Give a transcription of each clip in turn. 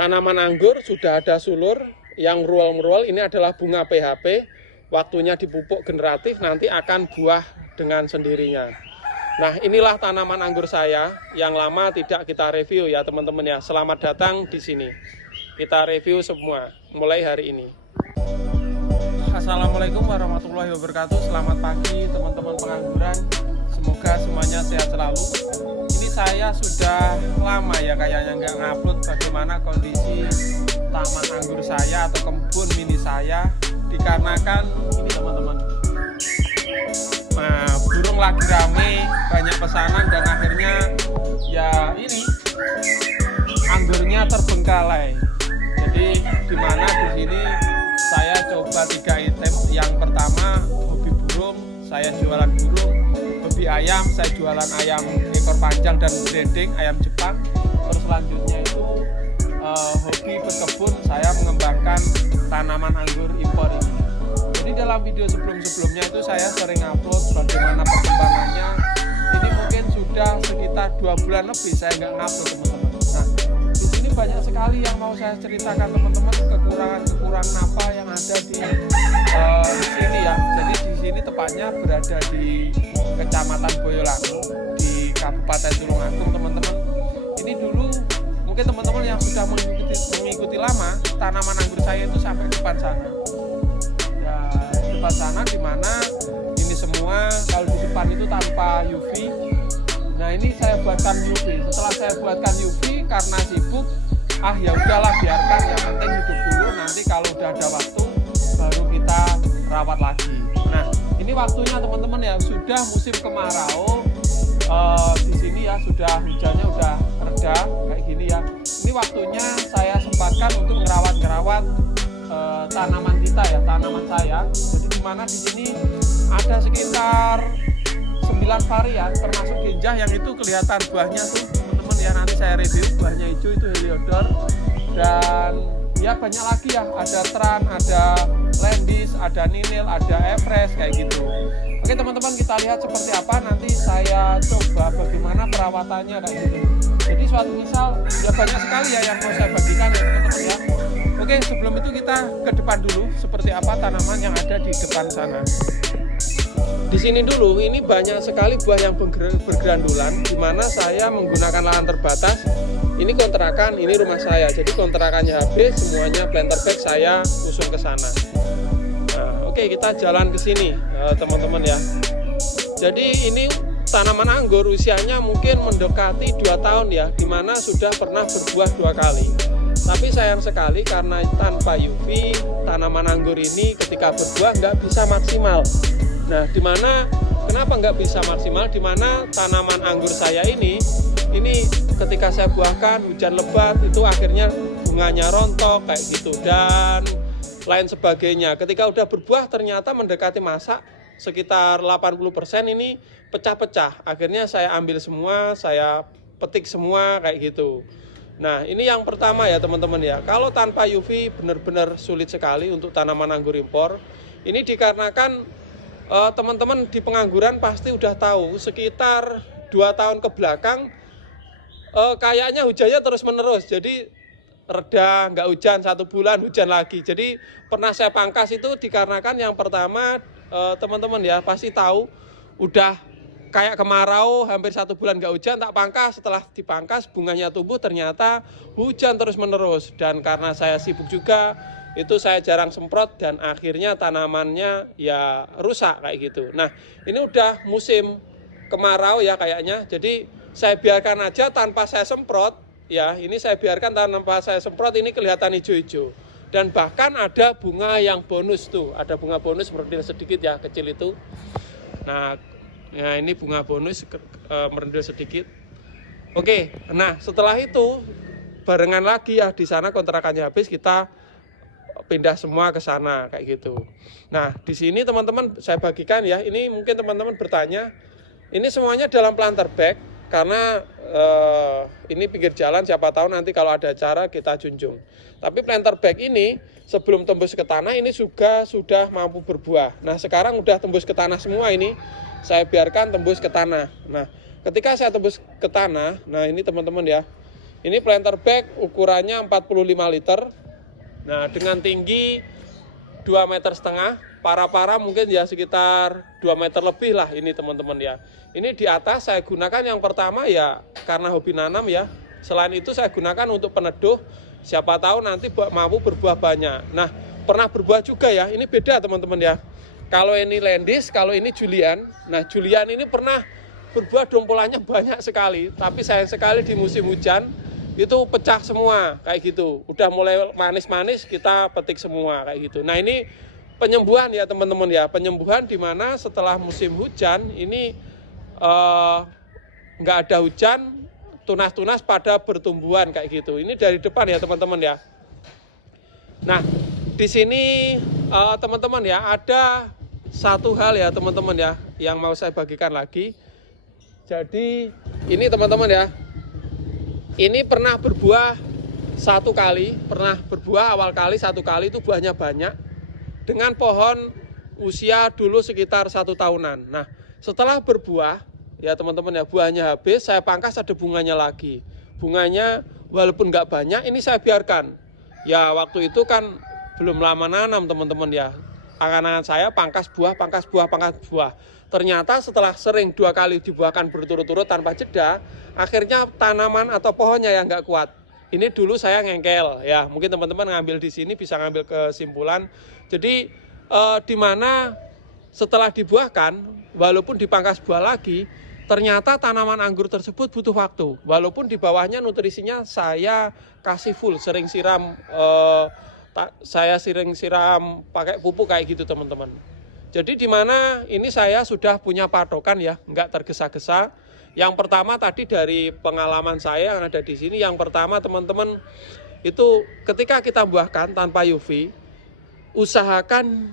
tanaman anggur sudah ada sulur yang merual-merual. Ini adalah bunga PHP. Waktunya dipupuk generatif, nanti akan buah dengan sendirinya. Nah, inilah tanaman anggur saya yang lama tidak kita review ya teman-teman ya. Selamat datang di sini. Kita review semua mulai hari ini. Assalamualaikum warahmatullahi wabarakatuh. Selamat pagi teman-teman pengangguran. Semoga semuanya sehat selalu. Ini saya sudah lama ya kayaknya nggak ngupload bagaimana kondisi taman anggur saya atau kebun mini saya, dikarenakan ini teman-teman. Nah, burung lagi rame, banyak pesanan dan akhirnya ya ini anggurnya terbengkalai. Jadi dimana di sini saya coba 3 item. Yang pertama hobi burung, saya jualan burung. Hobi ayam, saya jualan ayam ekor panjang dan breeding, ayam Jepang. Terus selanjutnya itu hobi berkebun, saya mengembangkan tanaman anggur impor ini. Jadi dalam video sebelum-sebelumnya itu saya sering upload bagaimana perkembangannya. Ini mungkin sudah sekitar 2 bulan lebih saya nggak ngupload teman-teman. Nah, di sini banyak sekali yang mau saya ceritakan teman-teman, kekurangan apa yang ada di sini ya. Jadi di sini tepatnya berada di Kecamatan Boyolali di Kabupaten Tulungagung teman-teman. Ini dulu mungkin teman-teman yang sudah mengikuti lama, tanaman anggur saya itu sampai depan sana. Ya, depan sana di mana ini semua kalau di depan itu tanpa UV. Nah, ini saya buatkan UV. Setelah saya buatkan UV karena sibuk, ya udahlah biarkan, yang penting hidup dulu, nanti kalau udah ada waktu baru kita rawat lagi. Nah, ini waktunya teman-teman ya, sudah musim kemarau. Di sini ya sudah hujannya udah reda kayak gini ya. Ini waktunya saya sempatkan untuk ngerawat tanaman kita ya, tanaman saya. Jadi dimana di sini ada sekitar 9 varian termasuk genjah yang itu kelihatan buahnya tuh teman-teman ya, nanti saya review. Buahnya hijau itu Heliodor, dan ya banyak lagi ya, ada Tran, ada Lendis, ada Ninil, ada Everest kayak gitu. Oke teman-teman, kita lihat seperti apa, nanti saya coba bagaimana perawatannya kayak gitu. Jadi suatu misal ya banyak sekali ya yang mau saya bagikan ya teman-teman ya. Oke, sebelum itu kita ke depan dulu, seperti apa tanaman yang ada di depan sana. Di sini dulu, ini banyak sekali buah yang bergerandulan, di mana saya menggunakan lahan terbatas. Ini kontrakan, ini rumah saya. Jadi kontrakannya habis, semuanya planter bag saya usul ke sana. Nah, oke, kita jalan ke sini, teman-teman ya. Jadi ini tanaman anggur usianya mungkin mendekati 2 tahun ya, di mana sudah pernah berbuah 2 kali. Tapi sayang sekali karena tanpa UV, tanaman anggur ini ketika berbuah nggak bisa maksimal. Nah, kenapa nggak bisa maksimal? Dimana tanaman anggur saya ini ketika saya buahkan hujan lebat itu akhirnya bunganya rontok kayak gitu dan lain sebagainya. Ketika udah berbuah ternyata mendekati masak sekitar 80% ini pecah-pecah. Akhirnya saya ambil semua, saya petik semua kayak gitu. Nah, ini yang pertama ya teman-teman ya. Kalau tanpa UV benar-benar sulit sekali untuk tanaman anggur impor. Ini dikarenakan teman-teman di pengangguran pasti udah tahu sekitar 2 tahun ke belakang kayaknya hujannya terus menerus. Jadi reda, nggak hujan 1 bulan, hujan lagi. Jadi pernah saya pangkas itu dikarenakan yang pertama teman-teman ya pasti tahu udah kayak kemarau hampir 1 bulan nggak hujan, tak pangkas. Setelah dipangkas bunganya tumbuh, ternyata hujan terus menerus. Dan karena saya sibuk juga, itu saya jarang semprot dan akhirnya tanamannya ya rusak kayak gitu. Nah, ini udah musim kemarau ya kayaknya. Jadi saya biarkan aja tanpa saya semprot ya. Ini saya biarkan tanpa saya semprot, ini kelihatan hijau-hijau. Dan bahkan ada bunga yang bonus tuh, ada bunga bonus merendil sedikit ya, kecil itu. Nah, ya ini bunga bonus merendil sedikit. Oke, nah setelah itu barengan lagi ya, di sana kontrakannya habis, kita pindah semua ke sana kayak gitu. Nah, di sini teman-teman saya bagikan ya. Ini mungkin teman-teman bertanya, ini semuanya dalam planter bag karena ini pinggir jalan, siapa tahu nanti kalau ada acara kita junjung. Tapi planter bag ini sebelum tembus ke tanah ini juga sudah mampu berbuah. Nah, sekarang udah tembus ke tanah semua ini. Saya biarkan tembus ke tanah. Nah, ketika saya tembus ke tanah, nah ini teman-teman ya. Ini planter bag ukurannya 45 liter. Nah, dengan tinggi 2,5 meter. Para mungkin ya sekitar 2 meter lebih lah ini teman-teman ya. Ini di atas saya gunakan yang pertama ya karena hobi nanam ya. Selain itu saya gunakan untuk peneduh. Siapa tahu nanti mampu berbuah banyak. Nah, pernah berbuah juga ya. Ini beda teman-teman ya. Kalau ini Landis, kalau ini Julian. Nah, Julian ini pernah berbuah dompolannya banyak sekali. Tapi sayang sekali di musim hujan itu pecah semua kayak gitu. Udah mulai manis-manis kita petik semua kayak gitu. Nah, ini penyembuhan ya teman-teman ya. Penyembuhan di mana setelah musim hujan ini nggak ada hujan, tunas-tunas pada pertumbuhan kayak gitu. Ini dari depan ya teman-teman ya. Nah, di sini teman-teman ya ada satu hal ya teman-teman ya yang mau saya bagikan lagi. Jadi ini teman-teman ya, ini pernah berbuah satu kali, pernah berbuah awal kali satu kali itu buahnya banyak dengan pohon usia dulu sekitar 1 tahunan. Nah, setelah berbuah ya teman-teman ya, buahnya habis, saya pangkas ada bunganya lagi. Bunganya walaupun nggak banyak, ini saya biarkan. Ya waktu itu kan belum lama nanam teman-teman ya. Angan-angan saya pangkas buah. Ternyata setelah sering 2 kali dibuahkan berturut-turut tanpa jeda, akhirnya tanaman atau pohonnya yang nggak kuat. Ini dulu saya ngengkel ya, mungkin teman-teman ngambil di sini bisa ngambil kesimpulan. Jadi di mana setelah dibuahkan, walaupun dipangkas buah lagi, ternyata tanaman anggur tersebut butuh waktu. Walaupun di bawahnya nutrisinya saya kasih full, sering siram, saya sering siram pakai pupuk kayak gitu teman-teman. Jadi di mana ini saya sudah punya patokan ya, nggak tergesa-gesa. Yang pertama tadi dari pengalaman saya yang ada di sini, yang pertama teman-teman itu ketika kita buahkan tanpa UV, usahakan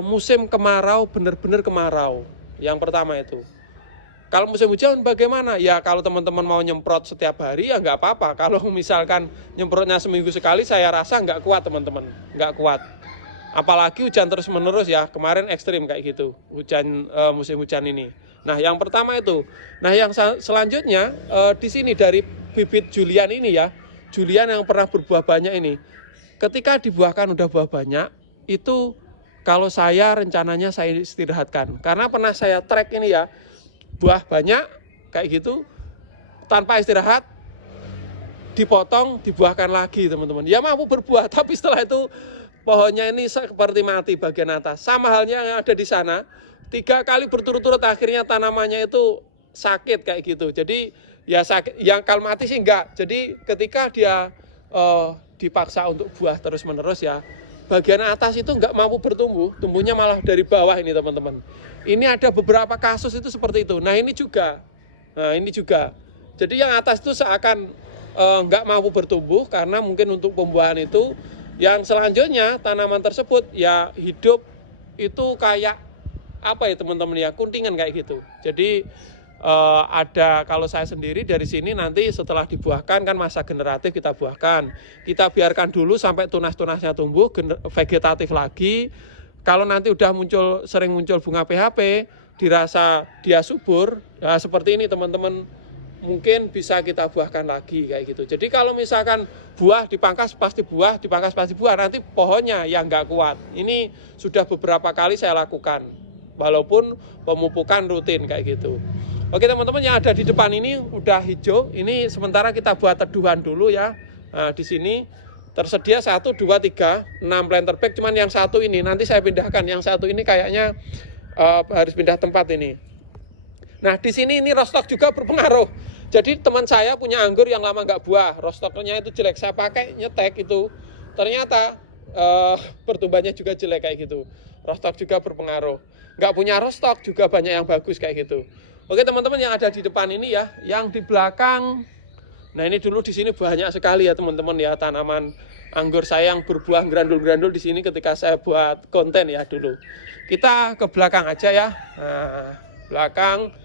musim kemarau benar-benar kemarau. Yang pertama itu. Kalau musim hujan bagaimana? Ya kalau teman-teman mau nyemprot setiap hari ya nggak apa-apa. Kalau misalkan nyemprotnya seminggu sekali, saya rasa nggak kuat teman-teman, nggak kuat. Apalagi hujan terus-menerus ya, kemarin ekstrim kayak gitu, hujan musim hujan ini. Nah yang pertama itu. Nah yang selanjutnya di sini dari bibit Julian ini ya, Julian yang pernah berbuah banyak ini. Ketika dibuahkan udah buah banyak, itu kalau saya rencananya saya istirahatkan. Karena pernah saya track ini ya, buah banyak kayak gitu, tanpa istirahat, dipotong, dibuahkan lagi teman-teman. Ya mampu berbuah, tapi setelah itu pohonnya ini seperti mati bagian atas. Sama halnya yang ada di sana, 3 kali berturut-turut akhirnya tanamannya itu sakit kayak gitu. Jadi ya sakit, yang kalau mati sih enggak. Jadi ketika dia dipaksa untuk buah terus-menerus ya, bagian atas itu enggak mampu bertumbuh, tumbuhnya malah dari bawah ini teman-teman. Ini ada beberapa kasus itu seperti itu. Nah ini juga. Jadi yang atas itu seakan enggak mampu bertumbuh karena mungkin untuk pembuahan itu. Yang selanjutnya tanaman tersebut ya hidup itu kayak apa ya teman-teman ya, kuntingan kayak gitu. Jadi ada, kalau saya sendiri dari sini nanti setelah dibuahkan kan masa generatif kita buahkan. Kita biarkan dulu sampai tunas-tunasnya tumbuh vegetatif lagi. Kalau nanti udah sering muncul bunga PHP, dirasa dia subur, ya seperti ini teman-teman, mungkin bisa kita buahkan lagi kayak gitu. Jadi kalau misalkan buah dipangkas pasti buah, dipangkas pasti buah, nanti pohonnya yang nggak kuat. Ini sudah beberapa kali saya lakukan, walaupun pemupukan rutin kayak gitu. Oke teman-teman, yang ada di depan ini udah hijau. Ini sementara kita buat teduhan dulu ya. Nah, di sini tersedia 1, 2, 3, 6 planter bag. Cuman yang satu ini nanti saya pindahkan. Yang satu ini kayaknya harus pindah tempat ini. Nah di sini ini rostock juga berpengaruh. Jadi teman saya punya anggur yang lama nggak buah, rostocknya itu jelek. Saya pakai nyetek itu, ternyata pertumbuhannya juga jelek kayak gitu. Rostock juga berpengaruh. Nggak punya rostock juga banyak yang bagus kayak gitu. Oke teman-teman, yang ada di depan ini ya, yang di belakang. Nah ini dulu di sini banyak sekali ya teman-teman ya, tanaman anggur saya yang berbuah grandul-grandul di sini ketika saya buat konten ya dulu. Kita ke belakang aja ya. Nah, belakang.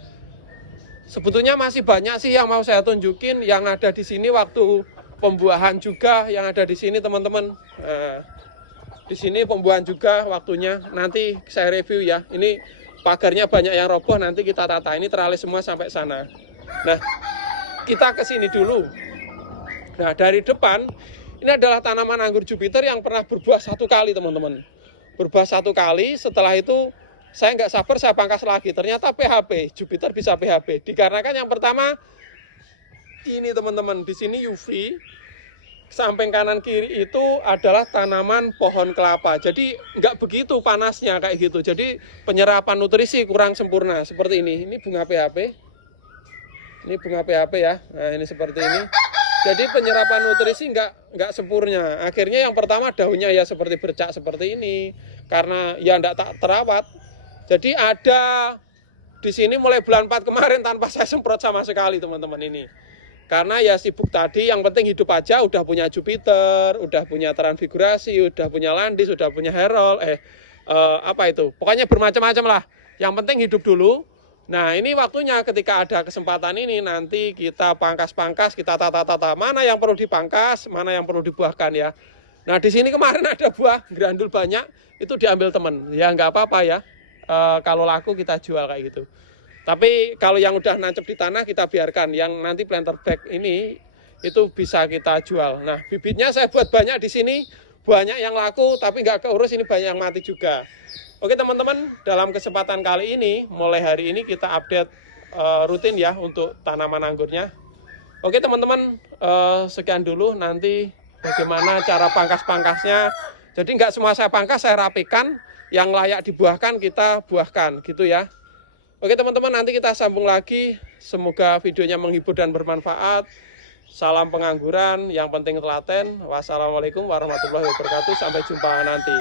Sebetulnya masih banyak sih yang mau saya tunjukin, yang ada di sini waktu pembuahan juga yang ada di sini teman-teman. Nah, di sini pembuahan juga waktunya, nanti saya review ya. Ini pagarnya banyak yang roboh, nanti kita tata. Ini teralis semua sampai sana. Nah, kita ke sini dulu. Nah, dari depan ini adalah tanaman anggur Jupiter yang pernah berbuah 1 kali, teman-teman. Berbuah 1 kali, setelah itu saya nggak sabar, saya pangkas lagi. Ternyata PHP, Jupiter bisa PHP. Dikarenakan yang pertama, ini teman-teman, di sini UV, samping kanan kiri itu adalah tanaman pohon kelapa. Jadi nggak begitu panasnya kayak gitu. Jadi penyerapan nutrisi kurang sempurna, seperti ini. Ini bunga PHP. Ini bunga PHP ya. Nah, ini seperti ini. Jadi penyerapan nutrisi nggak sempurna. Akhirnya yang pertama daunnya ya seperti bercak seperti ini. Karena ya nggak terawat. Jadi ada di sini mulai bulan 4 kemarin tanpa saya semprot sama sekali, teman-teman ini. Karena ya sibuk tadi, yang penting hidup aja, udah punya Jupiter, udah punya transfigurasi, udah punya Landis, udah punya Herald, apa itu? Pokoknya bermacam-macam lah. Yang penting hidup dulu. Nah, ini waktunya ketika ada kesempatan ini nanti kita pangkas-pangkas, kita tata-tata mana yang perlu dipangkas, mana yang perlu dibuahkan ya. Nah, di sini kemarin ada buah grandul banyak, itu diambil teman. Ya nggak apa-apa ya. Kalau laku kita jual kayak gitu. Tapi kalau yang udah nancep di tanah kita biarkan. Yang nanti planter bag ini itu bisa kita jual. Nah, bibitnya saya buat banyak di sini, banyak yang laku tapi nggak keurus, ini banyak yang mati juga. Oke teman-teman, dalam kesempatan kali ini, mulai hari ini kita update rutin ya untuk tanaman anggurnya. Oke teman-teman, sekian dulu, nanti bagaimana cara pangkas-pangkasnya. Jadi nggak semua saya pangkas, saya rapikan. Yang layak dibuahkan kita buahkan gitu ya. Oke teman-teman, nanti kita sambung lagi. Semoga videonya menghibur dan bermanfaat. Salam pengangguran, yang penting telaten. Wassalamualaikum warahmatullahi wabarakatuh. Sampai jumpa nanti.